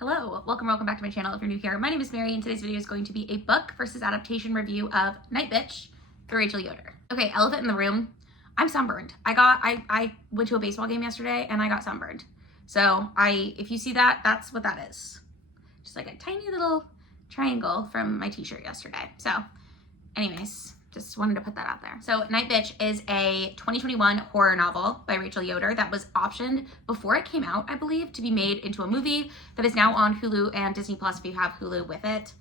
Hello, welcome back to my channel if you're new here. My name is Mary and today's video is going to be a book versus adaptation review of Nightbitch by Rachel Yoder. Okay, elephant in the room. I'm sunburned. I went to a baseball game yesterday and I got sunburned. So if you see that, that's what that is. Just like a tiny little triangle from my t-shirt yesterday. So anyways, just wanted to put that out there. So Nightbitch is a 2021 horror novel by Rachel Yoder that was optioned before it came out, I believe, to be made into a movie that is now on Hulu and Disney Plus if you have Hulu with it,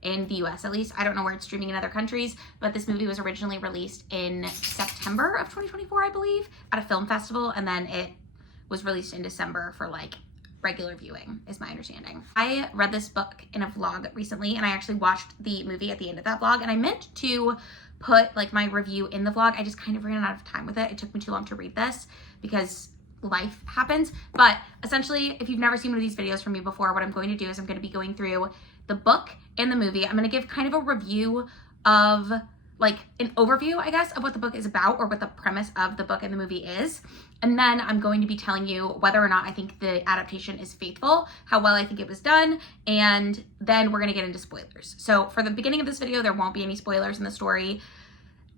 in the US at least. I don't know where it's streaming in other countries, but this movie was originally released in September of 2024, I believe, at a film festival, and then it was released in December for like regular viewing, is my understanding. I read this book in a vlog recently, and I actually watched the movie at the end of that vlog, and I meant to put like my review in the vlog. I just kind of ran out of time with it. It took me too long to read this because life happens. But essentially, if you've never seen one of these videos from me before, what I'm going to do is I'm going to be going through the book and the movie. I'm going to give kind of a review of like an overview, I guess, of what the book is about or what the premise of the book and the movie is. And then I'm going to be telling you whether or not I think the adaptation is faithful, how well I think it was done, and then we're going to get into spoilers. So for the beginning of this video, there won't be any spoilers in the story.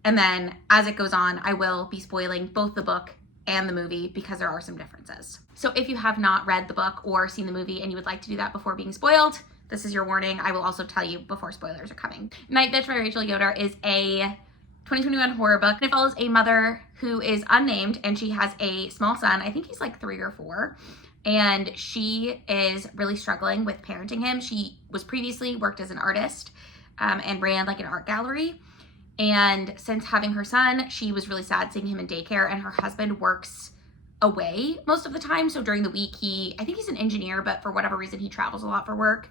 And then as it goes on, I will be spoiling both the book and the movie because there are some differences. So if you have not read the book or seen the movie and you would like to do that before being spoiled, this is your warning. I will also tell you before spoilers are coming. Nightbitch by Rachel Yoder is a 2021 horror book. It follows a mother who is unnamed and she has a small son. I think he's like 3 or 4. And she is really struggling with parenting him. She was previously worked as an artist and ran like an art gallery. And since having her son, she was really sad seeing him in daycare, and her husband works away most of the time. So during the week, I think he's an engineer, but for whatever reason, he travels a lot for work.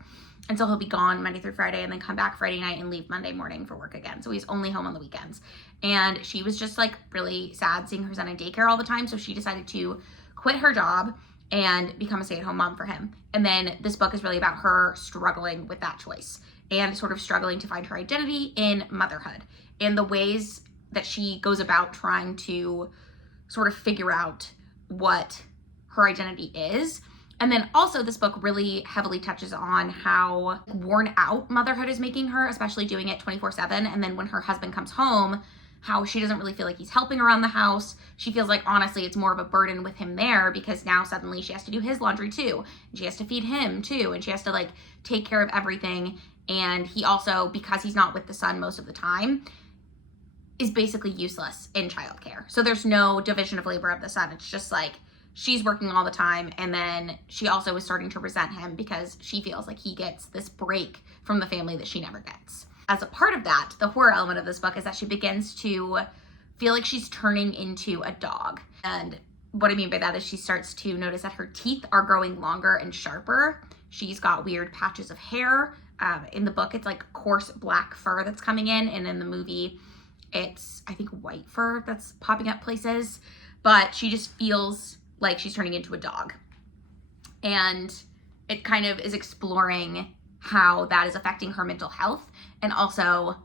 And so he'll be gone Monday through Friday and then come back Friday night and leave Monday morning for work again. So he's only home on the weekends. And she was just like really sad seeing her son in daycare all the time. So she decided to quit her job and become a stay-at-home mom for him. And then this book is really about her struggling with that choice and sort of struggling to find her identity in motherhood and the ways that she goes about trying to sort of figure out what her identity is. And then also this book really heavily touches on how worn out motherhood is making her, especially doing it 24/7. And then when her husband comes home, how she doesn't really feel like he's helping around the house. She feels like, honestly, it's more of a burden with him there because now suddenly she has to do his laundry too. And she has to feed him too. And she has to like take care of everything. And he also, because he's not with the son most of the time, is basically useless in childcare. So there's no division of labor of the son. It's just like she's working all the time, and then she also is starting to resent him because she feels like he gets this break from the family that she never gets. As a part of that, the horror element of this book is that she begins to feel like she's turning into a dog. And what I mean by that is she starts to notice that her teeth are growing longer and sharper. She's got weird patches of hair. In the book, it's like coarse black fur that's coming in, and in the movie, it's, I think, white fur that's popping up places. But she just feels like she's turning into a dog. And it kind of is exploring how that is affecting her mental health. And also,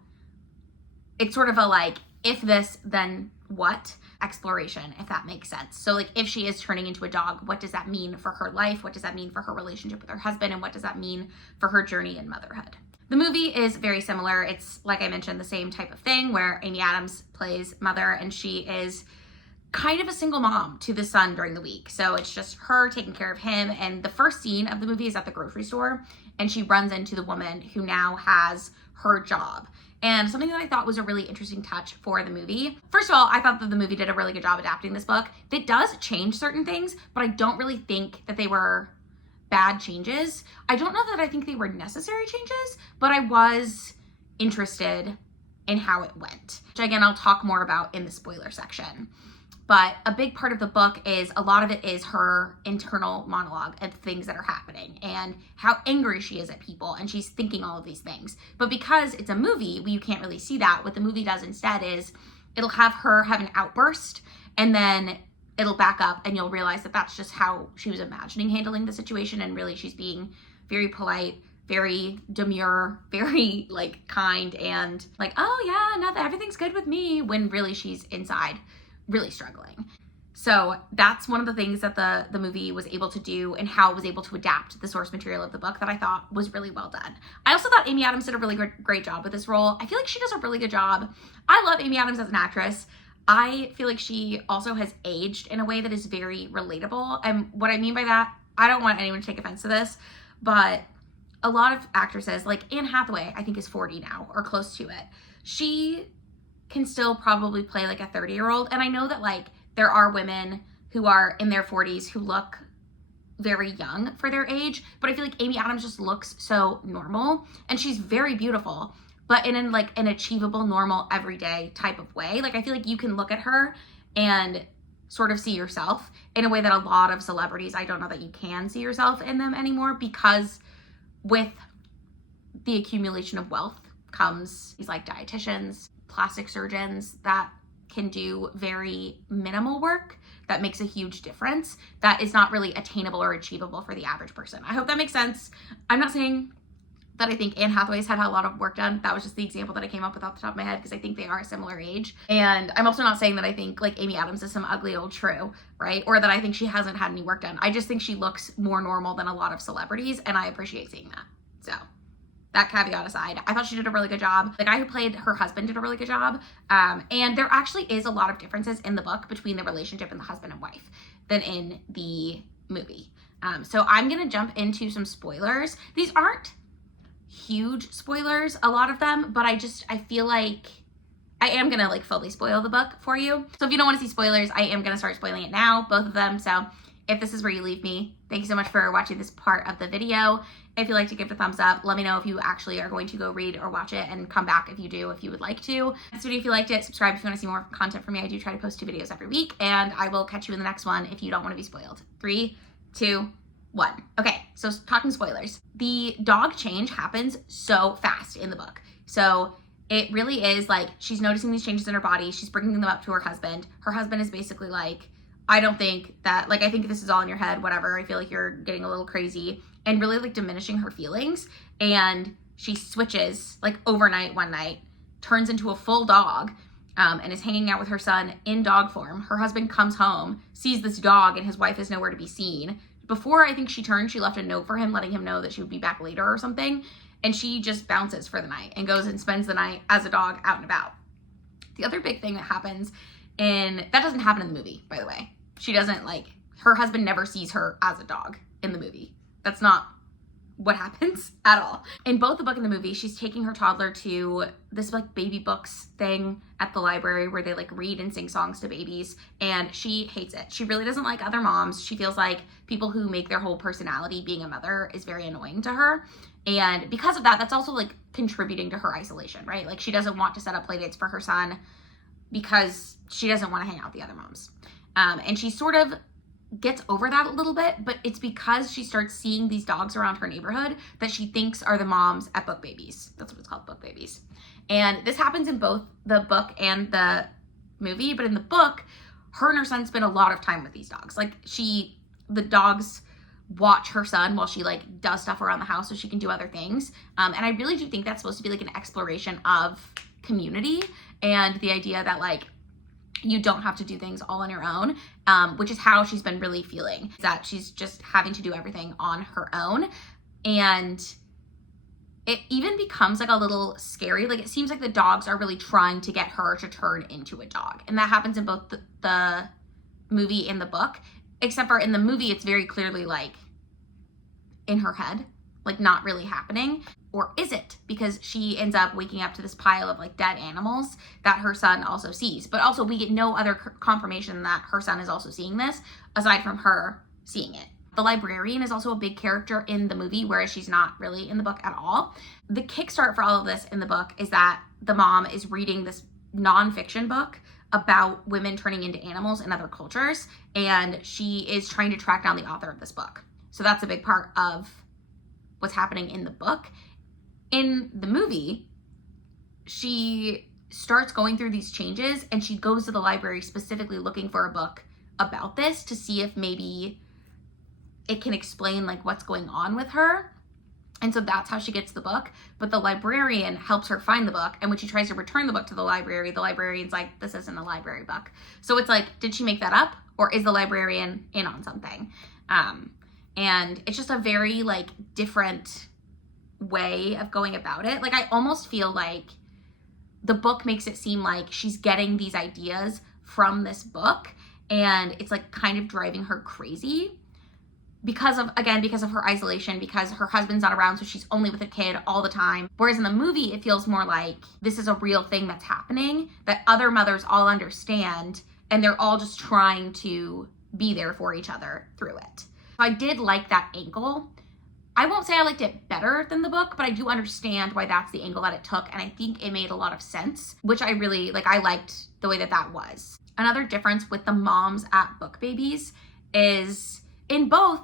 it's sort of a like, if this, then what exploration, if that makes sense. So like, if she is turning into a dog, what does that mean for her life? What does that mean for her relationship with her husband? And what does that mean for her journey in motherhood? The movie is very similar. It's, like I mentioned, the same type of thing where Amy Adams plays mother, and she is kind of a single mom to the son during the week. So it's just her taking care of him. And the first scene of the movie is at the grocery store, and she runs into the woman who now has her job. And something that I thought was a really interesting touch for the movie. First of all, I thought that the movie did a really good job adapting this book. It does change certain things, but I don't really think that they were bad changes. I don't know that I think they were necessary changes, but I was interested in how it went, which again, I'll talk more about in the spoiler section. But a big part of the book is, a lot of it is her internal monologue of things that are happening and how angry she is at people, and she's thinking all of these things. But because it's a movie, you can't really see that. What the movie does instead is it'll have her have an outburst, and then it'll back up and you'll realize that that's just how she was imagining handling the situation, and really she's being very polite, very demure, very like kind, and like, oh yeah, no, everything's good with me, when really she's inside really struggling. So that's one of the things that the movie was able to do and how it was able to adapt the source material of the book that I thought was really well done. I also thought Amy Adams did a really great job with this role. I feel like she does a really good job. I love Amy Adams as an actress. I feel like she also has aged in a way that is very relatable. And what I mean by that, I don't want anyone to take offense to this, but a lot of actresses, like Anne Hathaway, I think is 40 now or close to it. She can still probably play like a 30-year-old. And I know that like there are women who are in their 40s who look very young for their age, but I feel like Amy Adams just looks so normal, and she's very beautiful, but in like an achievable, normal, everyday type of way. Like I feel like you can look at her and sort of see yourself in a way that a lot of celebrities, I don't know that you can see yourself in them anymore, because with the accumulation of wealth comes these like dietitians, plastic surgeons that can do very minimal work that makes a huge difference that is not really attainable or achievable for the average person. I hope that makes sense. I'm not saying that I think Anne Hathaway's had a lot of work done. That was just the example that I came up with off the top of my head because I think they are a similar age. And I'm also not saying that I think like Amy Adams is some ugly old shrew, right? Or that I think she hasn't had any work done. I just think she looks more normal than a lot of celebrities, and I appreciate seeing that. So that caveat aside, I thought she did a really good job. The guy who played her husband did a really good job. And there actually is a lot of differences in the book between the relationship in the husband and wife than in the movie. So I'm going to jump into some spoilers. These aren't huge spoilers, a lot of them, but I feel like I am going to like fully spoil the book for you. So if you don't want to see spoilers, I am going to start spoiling it now, both of them. So if this is where you leave me, thank you so much for watching this part of the video. If you'd like to give it a thumbs up, let me know if you actually are going to go read or watch it, and come back if you do, if you would like to. This video, if you liked it, subscribe if you want to see more content from me. I do try to post 2 videos every week, and I will catch you in the next one if you don't want to be spoiled. 3, 2, 1. Okay, so talking spoilers. The dog change happens so fast in the book. So it really is like she's noticing these changes in her body. She's bringing them up to her husband. Her husband is basically like, I don't think that, like, I think this is all in your head, whatever. I feel like you're getting a little crazy, and really like diminishing her feelings. And she switches like overnight one night, turns into a full dog, and is hanging out with her son in dog form. Her husband comes home, sees this dog, and his wife is nowhere to be seen. Before I think she turned, she left a note for him letting him know that she would be back later or something. And she just bounces for the night and goes and spends the night as a dog out and about. The other big thing that happens, and that doesn't happen in the movie, by the way. She doesn't like, her husband never sees her as a dog in the movie. That's not what happens at all. In both the book and the movie, she's taking her toddler to this like baby books thing at the library where they like read and sing songs to babies, and she hates it. She really doesn't like other moms. She feels like people who make their whole personality being a mother is very annoying to her. And because of that, that's also like contributing to her isolation, right? Like she doesn't want to set up playdates for her son because she doesn't want to hang out with the other moms. And she sort of gets over that a little bit, but it's because she starts seeing these dogs around her neighborhood that she thinks are the moms at Book Babies. That's what it's called, Book Babies. And this happens in both the book and the movie, but in the book, her and her son spend a lot of time with these dogs. Like the dogs watch her son while she like does stuff around the house so she can do other things. And I really do think that's supposed to be like an exploration of community and the idea that like you don't have to do things all on your own, which is how she's been really feeling, that she's just having to do everything on her own. And it even becomes like a little scary. Like it seems like the dogs are really trying to get her to turn into a dog. And that happens in both the movie and the book, except for in the movie, it's very clearly like in her head, like not really happening. Or is it? Because she ends up waking up to this pile of like dead animals that her son also sees. But also we get no other confirmation that her son is also seeing this aside from her seeing it. The librarian is also a big character in the movie, whereas she's not really in the book at all. The kickstart for all of this in the book is that the mom is reading this nonfiction book about women turning into animals in other cultures, and she is trying to track down the author of this book. So that's a big part of what's happening in the book. In the movie, she starts going through these changes, and she goes to the library specifically looking for a book about this to see if maybe it can explain like what's going on with her. And so that's how she gets the book. But the librarian helps her find the book. And when she tries to return the book to the librarian's like, this isn't a library book. So it's like, did she make that up? Or is the librarian in on something? And it's just a very like different way of going about it. Like, I almost feel like the book makes it seem like she's getting these ideas from this book. And it's like kind of driving her crazy. Because of her isolation, because her husband's not around, so she's only with a kid all the time. Whereas in the movie, it feels more like this is a real thing that's happening, that other mothers all understand, and they're all just trying to be there for each other through it. So I did like that angle. I won't say I liked it better than the book, but I do understand why that's the angle that it took, and I think it made a lot of sense, which I really, like, I liked the way that that was. Another difference with the moms at Book Babies is in both,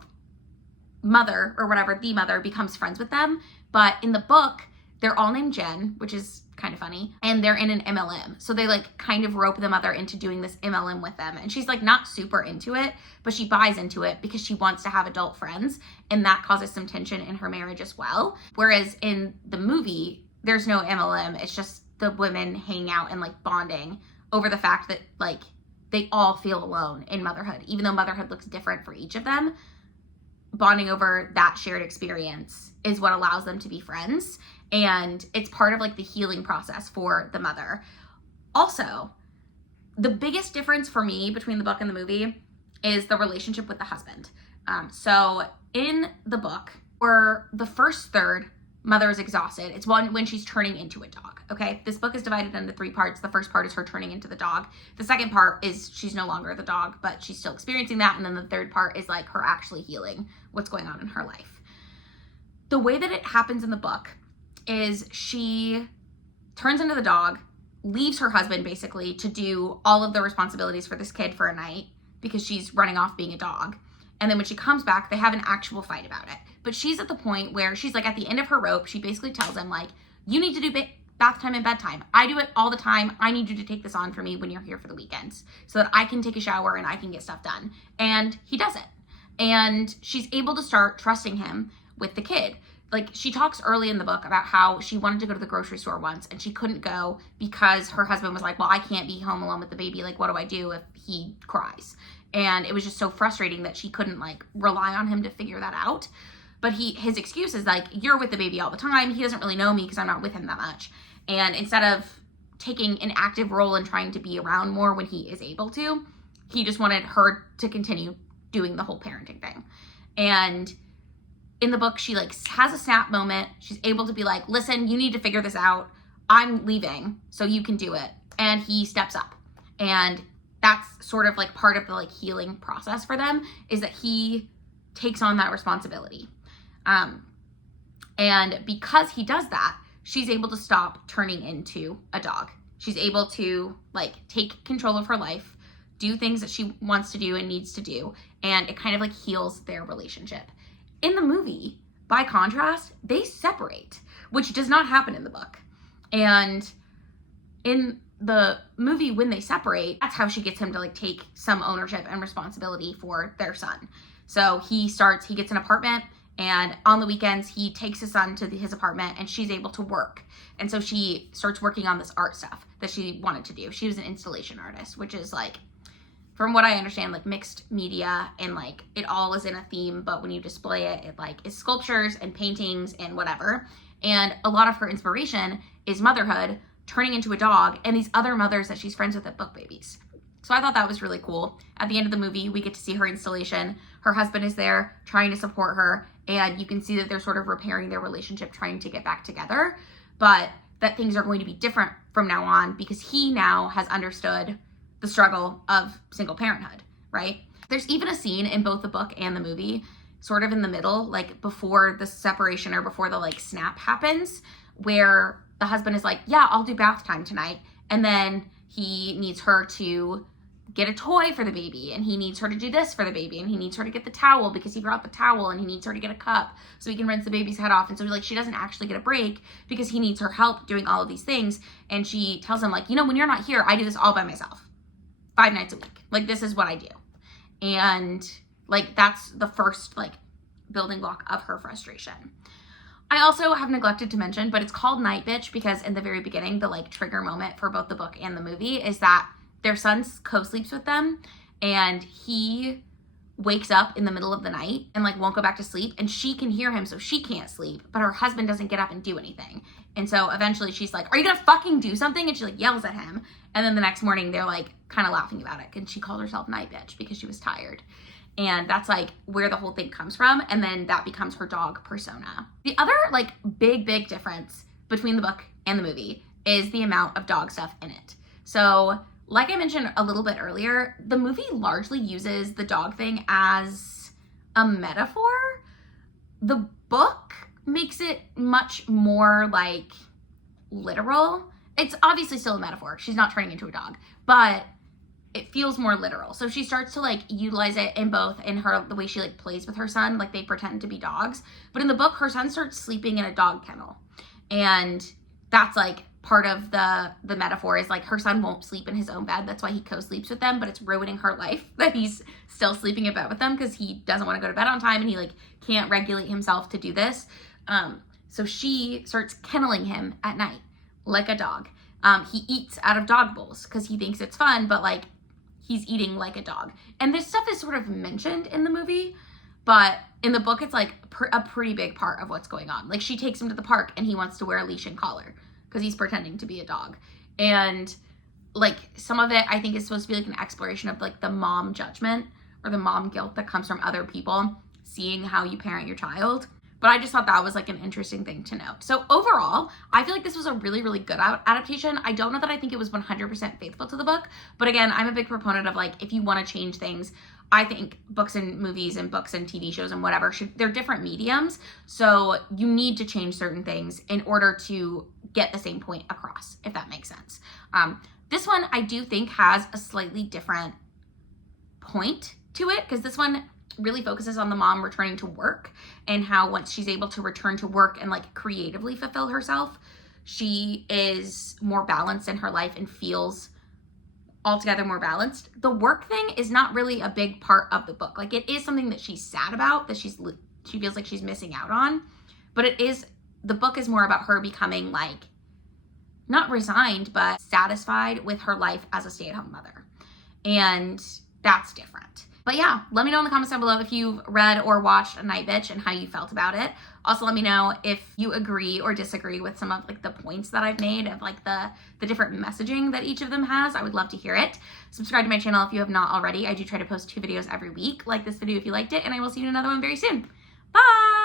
mother or whatever, the mother becomes friends with them, but in the book they're all named Jen, which is kind of funny, and they're in an MLM, so they like kind of rope the mother into doing this MLM with them, and she's like not super into it, but she buys into it because she wants to have adult friends, and that causes some tension in her marriage as well. Whereas in the movie there's no MLM, it's just the women hanging out and like bonding over the fact that like they all feel alone in motherhood, even though motherhood looks different for each of them. Bonding over that shared experience is what allows them to be friends. And it's part of like the healing process for the mother. Also, the biggest difference for me between the book and the movie is the relationship with the husband. So in the book, where the first third, mother is exhausted. It's when she's turning into a dog, okay? This book is divided into 3 parts. The first part is her turning into the dog. The second part is she's no longer the dog, but she's still experiencing that. And then the third part is like her actually healing what's going on in her life. The way that it happens in the book is she turns into the dog, leaves her husband basically to do all of the responsibilities for this kid for a night because she's running off being a dog. And then when she comes back, they have an actual fight about it. But she's at the point where she's like at the end of her rope. She basically tells him like, you need to do bath time and bedtime. I do it all the time. I need you to take this on for me when you're here for the weekends so that I can take a shower and I can get stuff done. And he does it. And she's able to start trusting him with the kid. Like, she talks early in the book about how she wanted to go to the grocery store once and she couldn't go because her husband was like, well, I can't be home alone with the baby. Like, what do I do if he cries? And it was just so frustrating that she couldn't like rely on him to figure that out. But his excuse is like, you're with the baby all the time. He doesn't really know me because I'm not with him that much. And instead of taking an active role and trying to be around more when he is able to, he just wanted her to continue doing the whole parenting thing. And in the book, she like has a snap moment. She's able to be like, listen, you need to figure this out. I'm leaving so you can do it. And he steps up. And that's sort of like part of the like healing process for them, is that he takes on that responsibility. And because he does that, she's able to stop turning into a dog. She's able to like take control of her life, do things that she wants to do and needs to do. And it kind of like heals their relationship. In the movie, by contrast, they separate, which does not happen in the book. And in the movie, when they separate, that's how she gets him to like take some ownership and responsibility for their son. So he gets an apartment, and on the weekends, he takes his son to his apartment and she's able to work. And so she starts working on this art stuff that she wanted to do. She was an installation artist, which is like, from what I understand, like mixed media, and like it all is in a theme, but when you display it, it like is sculptures and paintings and whatever. And a lot of her inspiration is motherhood, turning into a dog, and these other mothers that she's friends with at Book Babies. So I thought that was really cool. At the end of the movie, we get to see her installation. Her husband is there trying to support her, and you can see that they're sort of repairing their relationship, trying to get back together, but that things are going to be different from now on because he now has understood the struggle of single parenthood, right? There's even a scene in both the book and the movie, sort of in the middle, like before the separation or before the like snap happens, where the husband is like, yeah, I'll do bath time tonight. And then he needs her to get a toy for the baby, and he needs her to do this for the baby, and he needs her to get the towel because he brought the towel, and he needs her to get a cup so he can rinse the baby's head off. And so like she doesn't actually get a break because he needs her help doing all of these things. And she tells him like, you know, when you're not here, I do this all by myself 5 nights a week. Like, this is what I do. And like that's the first like building block of her frustration. I also have neglected to mention, but it's called Nightbitch because in the very beginning, the like trigger moment for both the book and the movie is that their son co-sleeps with them and he wakes up in the middle of the night and like won't go back to sleep, and she can hear him so she can't sleep, but her husband doesn't get up and do anything. And so eventually she's like, are you gonna fucking do something? And she like yells at him, and then the next morning they're like kind of laughing about it, and she called herself Nightbitch because she was tired. And that's like where the whole thing comes from, and then that becomes her dog persona. The other like big difference between the book and the movie is the amount of dog stuff in it. So like I mentioned a little bit earlier, the movie largely uses the dog thing as a metaphor. The book makes it much more like literal. It's obviously still a metaphor. She's not turning into a dog, but it feels more literal. So she starts to like utilize it in both in her, the way she like plays with her son, like they pretend to be dogs. But in the book, her son starts sleeping in a dog kennel. And that's like part of the metaphor is like her son won't sleep in his own bed. That's why he co-sleeps with them, but it's ruining her life that he's still sleeping in bed with them because he doesn't want to go to bed on time and he like can't regulate himself to do this. So she starts kenneling him at night like a dog. He eats out of dog bowls because he thinks it's fun, but like he's eating like a dog. And this stuff is sort of mentioned in the movie, but in the book, it's like a pretty big part of what's going on. Like she takes him to the park and he wants to wear a leash and collar because he's pretending to be a dog. And like some of it, I think is supposed to be like an exploration of like the mom judgment or the mom guilt that comes from other people seeing how you parent your child. But I just thought that was like an interesting thing to note. So overall, I feel like this was a really good adaptation. I don't know that I think it was 100% faithful to the book. But again, I'm a big proponent of like, if you want to change things, I think books and movies and books and TV shows and whatever, they're different mediums. So you need to change certain things in order to get the same point across, if that makes sense. This one I do think has a slightly different point to it because this one really focuses on the mom returning to work and how once she's able to return to work and like creatively fulfill herself, she is more balanced in her life and feels altogether more balanced. The work thing is not really a big part of the book. Like it is something that she's sad about, that she feels like she's missing out on, but the book is more about her becoming like not resigned, but satisfied with her life as a stay-at-home mother. And that's different. But yeah, let me know in the comments down below if you've read or watched Nightbitch and how you felt about it. Also, let me know if you agree or disagree with some of like the points that I've made of like the different messaging that each of them has. I would love to hear it. Subscribe to my channel if you have not already. I do try to post 2 videos every week. Like this video if you liked it, and I will see you in another one very soon. Bye!